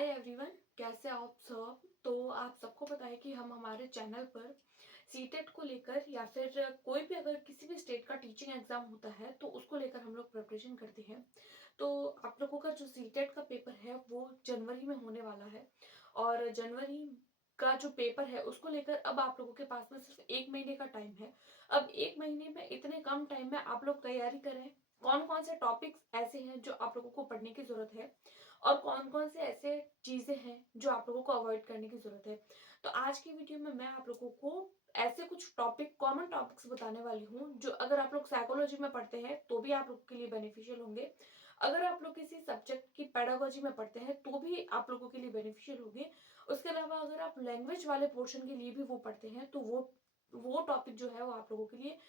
Hi everyone, कैसे आप सब। तो आप सबको पता है कि हम हमारे चैनल पर सीटेट को लेकर या फिर कोई भी अगर किसी भी स्टेट का टीचिंग एग्जाम होता है तो उसको लेकर हम लोग प्रिपरेशन करते हैं। तो आप लोगों का जो सीटेट का पेपर है वो जनवरी में होने वाला है। और जनवरी का जो पेपर है उसको लेकर अब आप लोगों के पास में सिर्फ 1 महीने का टाइम है। अब 1 महीने में इतने कम टाइम में आप लोग तैयारी करें। कौन कौन से टॉपिक्स ऐसे हैं जो आप लोगों को पढ़ने की जरूरत है और कौन कौन से ऐसे चीजें हैं जो आप लोगों को अवॉइड करने की जरूरत है। तो आज की वीडियो में मैं आप लोगों को ऐसे कुछ टॉपिक कॉमन टॉपिक्स बताने वाली हूँ जो अगर आप लोग साइकोलॉजी में पढ़ते हैं तो भी आप लोगों के लिए बेनिफिशियल होंगे। अगर आप लोग किसी सब्जेक्ट की पेडागोजी में पढ़ते हैं तो भी आप लोगों के लिए बेनिफिशियल होंगे। उसके अलावा अगर आप लैंग्वेज वाले पोर्शन के लिए भी वो पढ़ते हैं तो वो टॉपिक जो है वो आप लोगों के लिए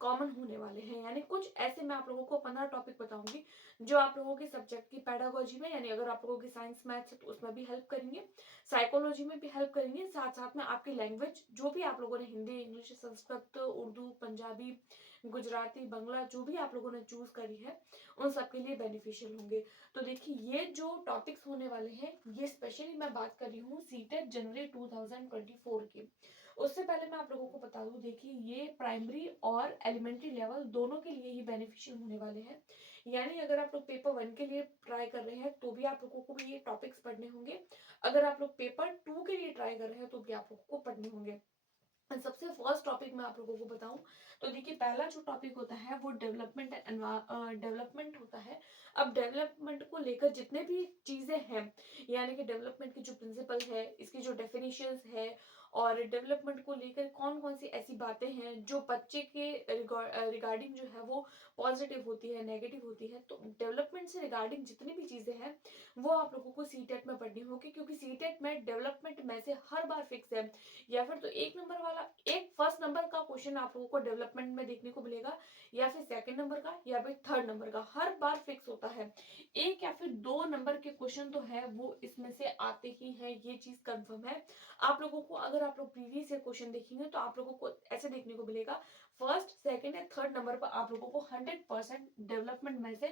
कॉमन होने वाले हैं। यानी कुछ ऐसे मैं आप लोगों को 15 टॉपिक बताऊंगी जो आप लोगों के सब्जेक्ट की पेडागोजी में, यानी अगर आप लोगों की साइंस मैथ्स है तो उसमें भी हेल्प करेंगे, साइकोलॉजी में भी हेल्प करेंगे, साथ साथ में आपकी लैंग्वेज जो भी आप लोगों ने हिंदी, इंग्लिश, संस्कृत, उर्दू, पंजाबी, गुजराती, बंगला जो भी आप लोगों ने चूज करी है उन सबके लिए बेनिफिशियल होंगे। तो देखिए, ये जो टॉपिक्स होने वाले हैं ये स्पेशली मैं बात कर रही हूँ सीटेट जनवरी 2024 की। उससे पहले मैं आप लोगों को बता दूं, देखिए ये प्राइमरी और एलिमेंट्री लेवल दोनों के लिए ही बेनिफिशियल होने वाले हैं। यानी अगर आप लोग पेपर 1 के लिए ट्राई कर रहे हैं तो भी आप लोगों को भी ये टॉपिक्स पढ़ने होंगे। अगर आप लोग पेपर 2 के लिए ट्राई कर रहे हैं तो भी आप लोगों को पढ़ने होंगे। सबसे फर्स्ट टॉपिक मैं आप लोगों को बताऊं तो देखिए, पहला जो टॉपिक होता है वो डेवलपमेंट होता है। अब डेवलपमेंट को लेकर जितने भी चीजें हैं, यानी कि डेवलपमेंट की जो प्रिंसिपल है, इसकी जो डेफिनेशंस है और डेवलपमेंट को लेकर कौन कौन सी ऐसी बातें हैं जो बच्चे के रिगार्डिंग जो है वो पॉजिटिव होती है, नेगेटिव होती है। तो डेवलपमेंट से रिगार्डिंग जितनी भी चीजें हैं वो आप लोगों को सीटेट में पढ़नी होगी, क्योंकि सीटेट में डेवलपमेंट में से हर बार फिक्स है। या फिर तो एक नंबर वाला, एक फर्स्ट नंबर का क्वेश्चन आप लोगों को डेवलपमेंट में देखने को मिलेगा, या फिर सेकंड नंबर का, या फिर थर्ड नंबर का, हर बार फिक्स होता है। एक या फिर 2 नंबर के क्वेश्चन तो है वो इसमें से आते ही हैं, ये चीज कंफर्म है। आप लोगों को अगर आप लोग प्रीवियस ईयर क्वेश्चन देखेंगे तो आप लोगों को ऐसे देखने को मिलेगा, फर्स्ट, सेकंड या थर्ड नंबर पर आप लोगों को 100% डेवलपमेंट में से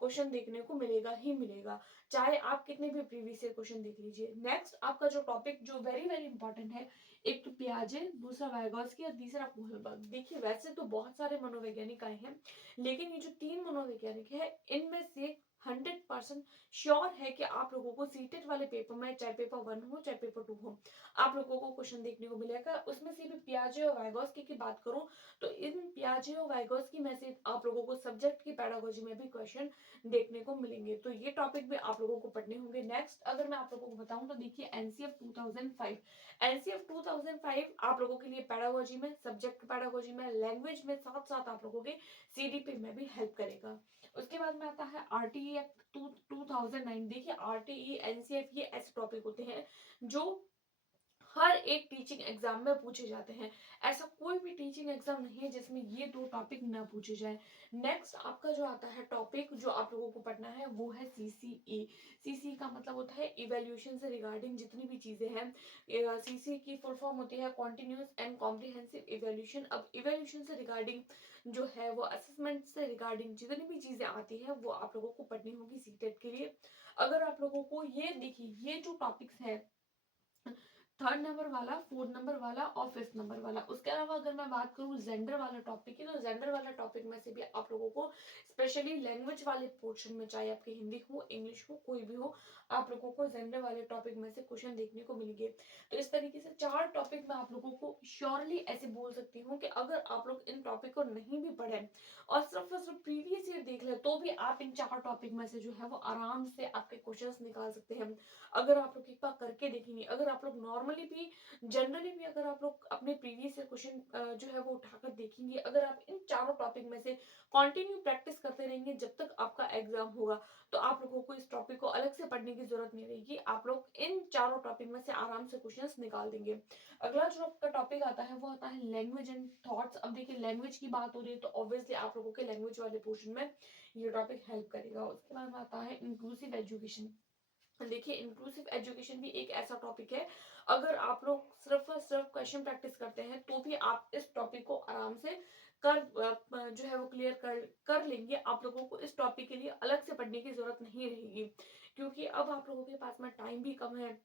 क्वेश्चन देखने को मिलेगा ही मिलेगा, चाहे आप कितने भी प्रीवियस ईयर क्वेश्चन देख लीजिए। नेक्स्ट आपका जो टॉपिक जो वेरी वेरी इंपॉर्टेंट है, एक तो पियाजे, दूसरा वाइगॉस्की और तीसरा कोहलबर्ग। देखिए, वैसे तो बहुत सारे मनोवैज्ञानिक आए हैं, लेकिन ये जो 3 मनोवैज्ञानिक है इनमें से 100% श्योर है कि आप लोगों को सीटेट वाले पेपर में, चाहे पेपर 1 हो चाहे पेपर 2 हो, आप लोगों को क्वेश्चन देखने को मिलेगा। उसमें से भी पियाजे और वाइगॉस्की की बात करूं तो इन पियाजे और वाइगॉस्की में से आप लोगों को सब्जेक्ट की पेडागोजी में भी क्वेश्चन देखने को मिलेंगे। तो ये टॉपिक भी आप लोगों को पढ़ने होंगे। नेक्स्ट अगर मैं आप लोगों को बताऊं तो देखिए, एनसीएफ 2005। एनसीएफ 2005 आप लोगों के लिए पेडागोजी में, सब्जेक्ट पेडागोजी में, लैंग्वेज में, साथ साथ आप लोगों के सीडीपी में भी हेल्प करेगा। उसके बाद में आता है आरटीई एक्ट 2009। देखिए, आरटीई, एनसीएफ ये ऐसे टॉपिक होते हैं जो हर एक टीचिंग एग्जाम में पूछे जाते हैं। ऐसा कोई भी टीचिंग एग्जाम नहीं है जिसमें ये 2 टॉपिक ना पूछे जाए। नेक्स्ट आपका जो आता है टॉपिक जो आप लोगों को पढ़ना है वो है सीसीई। सीसी का मतलब होता है इवेल्यूशन से रिगार्डिंग जितनी भी चीजें हैं। सीसी की फुल फॉर्म होती है कॉन्टिन्यूस एंड कॉम्प्रिहेंसिव इवेल्यूशन। अब इवेल्यूशन से रिगार्डिंग जो है वो असेसमेंट से रिगार्डिंग जितनी भी चीजें आती है वो आप लोगों को पढ़नी होगी सीटेट के लिए। अगर आप लोगों को ये देखिए, ये जो टॉपिक्स है, थर्ड नंबर वाला, फोर्थ नंबर वाला और फिफ्थ नंबर वाला, उसके अलावा अगर मैं बात करूं जेंडर वाला टॉपिक की, तो जेंडर वाला टॉपिक में से भी आप लोगों को स्पेशली लैंग्वेज वाले पोर्शन में, चाहे आपकी हिंदी हो, इंग्लिश हो, कोई भी हो, आप लोगों को जेंडर वाले टॉपिक में से क्वेश्चन देखने को मिलेंगे। तो इस तरीके से 4 टॉपिक मैं आप लोगों को श्योरली ऐसे बोल सकती हूँ कि अगर आप लोग इन टॉपिक को नहीं भी पढ़े और सिर्फ प्रीवियस ईयर देख ले तो भी आप इन 4 टॉपिक में से जो है वो आराम से आपके क्वेश्चंस निकाल सकते हैं। अगर आप लोग एक बार करके देखेंगे, अगर आप लोग नॉर्मली भी, जनरली भी अगर आप लोग अपने प्रीवियस ईयर क्वेश्चन जो है वो उठाकर देखेंगे, अगर आप इन 4 टॉपिक में से कंटिन्यू प्रैक्टिस करते रहेंगे जब तक आपका एग्जाम होगा, तो आप लोगों को इस टॉपिक को अलग से पढ़ने की जरूरत नहीं रहेगी। आप लोग इन 4 टॉपिक में से आराम से क्वेश्चंस निकाल देंगे। अगला जो आपका टॉपिक आता है वो आता है लैंग्वेज एंड थॉट्स। अब देखिए, लैंग्वेज की बात हो रही है तो ऑब्वियसली आप लोगों के लैंग्वेज वाले पोर्शन में ये टॉपिक हेल्प करेगा। उसके बाद में आता है इंक्लूसिव एजुकेशन। देखिए, इंक्लूसिव एजुकेशन भी एक ऐसा टॉपिक है, अगर आप लोग सिर्फ क्वेश्चन प्रैक्टिस करते हैं तो भी आप इस टॉपिक को आराम से जो है वो क्लियर कर कर लेंगे। आप लोगों को इस टॉपिक के लिए अलग से पढ़ने की जरूरत नहीं रहेगी। क्योंकि अब आप लोगों के पास में टाइम भी कम है।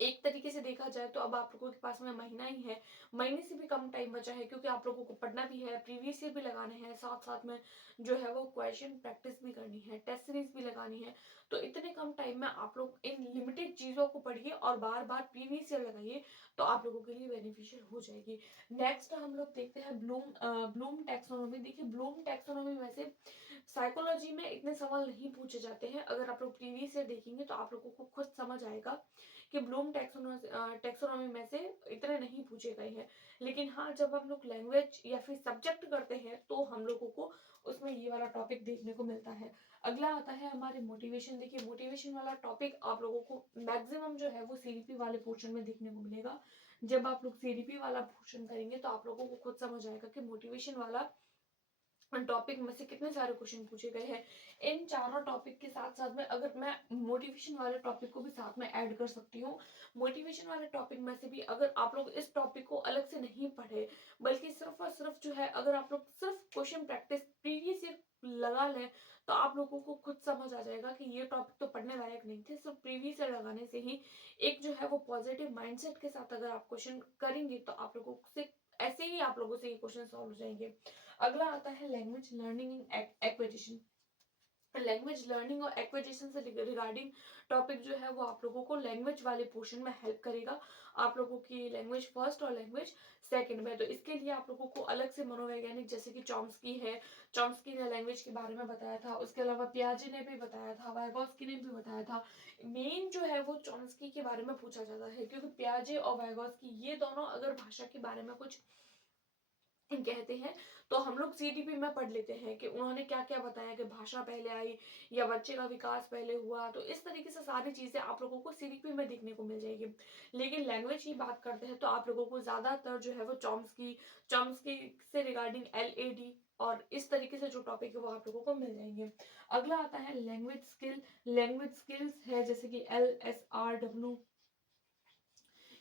एक तरीके से देखा जाए तो अब आप लोगों के पास में महीना ही है, महीने से भी कम टाइम बचा है, क्योंकि आप लोगों को पढ़ना भी है, प्रीवियस ईयर भी लगाने हैं, साथ साथ में जो है वो क्वेश्चन प्रैक्टिस भी करनी है, टेस्ट सीरीज भी लगानी है। तो इतने कम टाइम में आप लोग इन लिमिटेड चीज़ों को पढ़िए और बार बार प्रीवियस ईयर लगाइए, तो आप लोगों के लिए बेनिफिशियल हो जाएगी। नेक्स्ट हम लोग देखते हैं ब्लूम टैक्सोनॉमी। देखिए ब्लूम टैक्सोनॉमी में से साइकोलॉजी में इतने सवाल नहीं पूछे जाते हैं। अगर आप लोग प्रीवियस ईयर देखेंगे तो आप लोगों को खुद समझ आएगा कि ब्लूम टैक्सोनॉमी में से इतने नहीं पूछे गए हैं। लेकिन हाँ, जब हम लोग लैंग्वेज या फिर सब्जेक्ट करते हैं तो हम लोगों को उसमें ये वाला टॉपिक देखने को मिलता है। अगला आता है हमारे मोटिवेशन। देखिए मोटिवेशन वाला टॉपिक आप लोगों को मैक्सिमम जो है वो सीडीपी वाले पोर्शन में देखने को मिलेगा। जब आप लोग सीडीपी वाला पोर्शन करेंगे तो आप लोगों को खुद समझ आएगा कि मोटिवेशन वाला टॉपिक में से कितने सारे क्वेश्चन पूछे गए हैं। इन चारों टॉपिक के साथ साथ में अगर मैं मोटिवेशन वाले टॉपिक को भी साथ में ऐड कर सकती हूँ, मोटिवेशन वाले टॉपिक में से भी अगर आप लोग इस टॉपिक को अलग से नहीं पढ़े, बल्कि सिर्फ और सिर्फ जो है अगर आप लोग सिर्फ क्वेश्चन प्रैक्टिस प्रीवियस ईयर लगा लें, तो आप लोगों को खुद समझ आ जाएगा कि ये टॉपिक तो पढ़ने लायक नहीं थे। सिर्फ प्रीवियस ईयर लगाने से ही एक जो है वो पॉजिटिव माइंडसेट के साथ अगर आप क्वेश्चन करेंगे तो आप लोगों से ऐसे ही आप लोगों से ये क्वेश्चन सॉल्व हो जाएंगे। अगला आता है language learning and acquisition. Language learning और एक्विजिशन से रिगार्डिंग टॉपिक जो है वो आप लोगों को लैंग्वेज वाले पोर्शन में हेल्प करेगा, आप लोगों की लैंग्वेज फर्स्ट और लैंग्वेज सेकंड में। तो इसके लिए आप लोगों को अलग से मनोवैज्ञानिक जैसे कि चॉम्स्की है, चॉम्स्की ने लैंग्वेज के बारे में बताया था, उसके अलावा पियाजे ने भी बताया था, वाइगोस्की ने भी बताया था। मेन जो है वो चॉम्स्की के बारे में पूछा जाता है, क्योंकि पियाजे और वाइगोस्की ये दोनों अगर भाषा के बारे में कुछ कहते हैं तो हम लोग सीडीपी में पढ़ लेते हैं कि उन्होंने क्या क्या बताया कि भाषा पहले आई या बच्चे का विकास पहले हुआ। तो इस तरीके से सारी चीजें आप लोगों को सीडीपी में देखने को मिल जाएगी। लेकिन लैंग्वेज की बात करते हैं तो आप लोगों को ज्यादातर जो है वो चॉम्स्की चॉम्स्की से रिगार्डिंग एलएडी और इस तरीके से जो टॉपिक है वो आप लोगों को मिल जाएंगे। अगला आता है लैंग्वेज स्किल। लैंग्वेज स्किल्स है जैसे कि LSRW।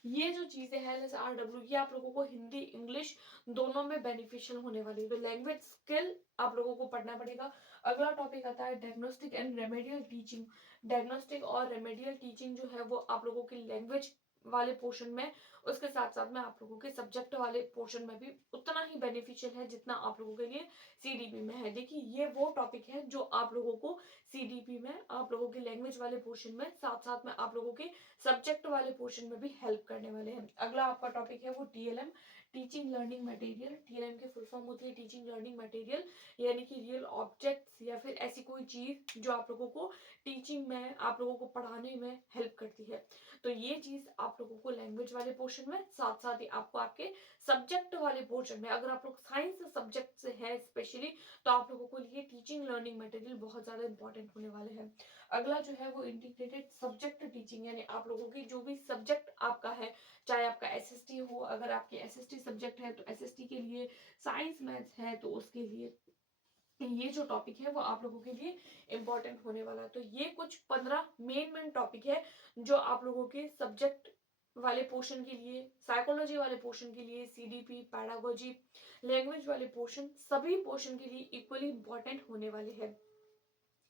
ये जो चीजें हैं LSRW ये आप लोगों को हिंदी इंग्लिश दोनों में बेनिफिशियल होने वाली है। तो लैंग्वेज स्किल आप लोगों को पढ़ना पड़ेगा। अगला टॉपिक आता है diagnostic and remedial teaching. Diagnostic और रेमेडियल टीचिंग जो है वो आप लोगों की लैंग्वेज वाले पोर्शन में, उसके साथ साथ में आप लोगों के सब्जेक्ट वाले पोर्शन में भी उतना ही बेनिफिशियल है जितना आप लोगों के लिए सीडीपी में है। देखिए ये वो टॉपिक है जो आप लोगों को सीडीपी में आप लोगों के लैंग्वेज वाले पोर्शन में साथ साथ में आप लोगों के सब्जेक्ट वाले पोर्शन में भी हेल्प करने वाले हैं। अगला आपका टॉपिक है वो TLM, teaching learning material. TLM की फुल फॉर्म होती है टीचिंग लर्निंग मटेरियल, यानी कि रियल ऑब्जेक्ट्स या फिर ऐसी कोई चीज जो आप लोगों को टीचिंग में आप लोगों को पढ़ाने में हेल्प करती है। तो ये चीज आप लोगों को लैंग्वेज वाले पोर्शन में, साथ साथ ही आपको आपके सब्जेक्ट वाले पोर्शन में, अगर आप लोग साइंस सब्जेक्ट से है स्पेशली, तो आप लोगों को लिए टीचिंग लर्निंग मटेरियल बहुत ज्यादा इंपॉर्टेंट होने वाले हैं। अगला जो है वो इंटीग्रेटेड सब्जेक्ट टीचिंग, यानी आप लोगों की जो भी सब्जेक्ट आपका है, चाहे आपका एसएसटी हो, अगर आपके एसएसटी सब्जेक्ट है तो एसएसटी के लिए, साइंस मैथ्स है तो उसके लिए ये जो टॉपिक है वो आप लोगों के लिए इंपॉर्टेंट होने वाला है। तो ये कुछ 15 मेन टॉपिक है जो आप लोगों के सब्जेक्ट वाले पोर्शन के लिए, साइकोलॉजी वाले पोर्शन के लिए, सीडीपी, पैडागोजी, लैंग्वेज वाले पोर्शन, सभी पोर्शन के लिए इक्वली इंपॉर्टेंट होने वाले हैं।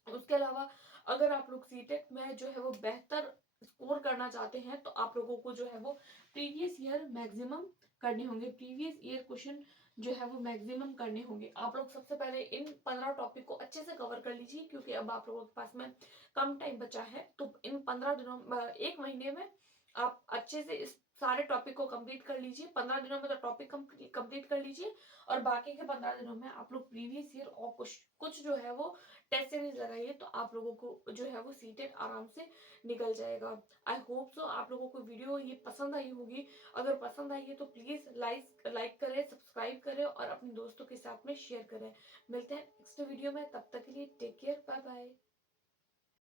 उसके अलावा अगर आप लोग सीटेट में जो है वो बेहतर स्कोर करना चाहते हैं तो आप लोगों को जो है वो प्रीवियस ईयर मैक्सिमम करने होंगे। प्रीवियस ईयर क्वेश्चन जो है वो मैक्सिमम करने होंगे। आप लोग सबसे पहले इन 15 टॉपिक को अच्छे से कवर कर लीजिए, क्योंकि अब आप लोगों के पास में कम टाइम बचा है। तो इन 15 दिनों, एक महीने में आप अच्छे से इस सारे टॉपिक को कंप्लीट कर लीजिए। 15 दिनों में तो टॉपिक कंप्लीट कर लीजिए और बाकी के 15 दिनों में आप लोग प्रीवियस ईयर और कुछ कुछ जो है वो टेस्ट सीरीज लगाइए, तो आप लोगों को जो है वो सीटेट आराम से निकल जाएगा। आई होप सो आप लोगों को वीडियो ये पसंद आई होगी। अगर पसंद आई है तो प्लीज लाइक करें, सब्सक्राइब करें और अपने दोस्तों के साथ में शेयर करें। मिलते हैं नेक्स्ट वीडियो में, तब तक के लिए टेक केयर, बाय बाय।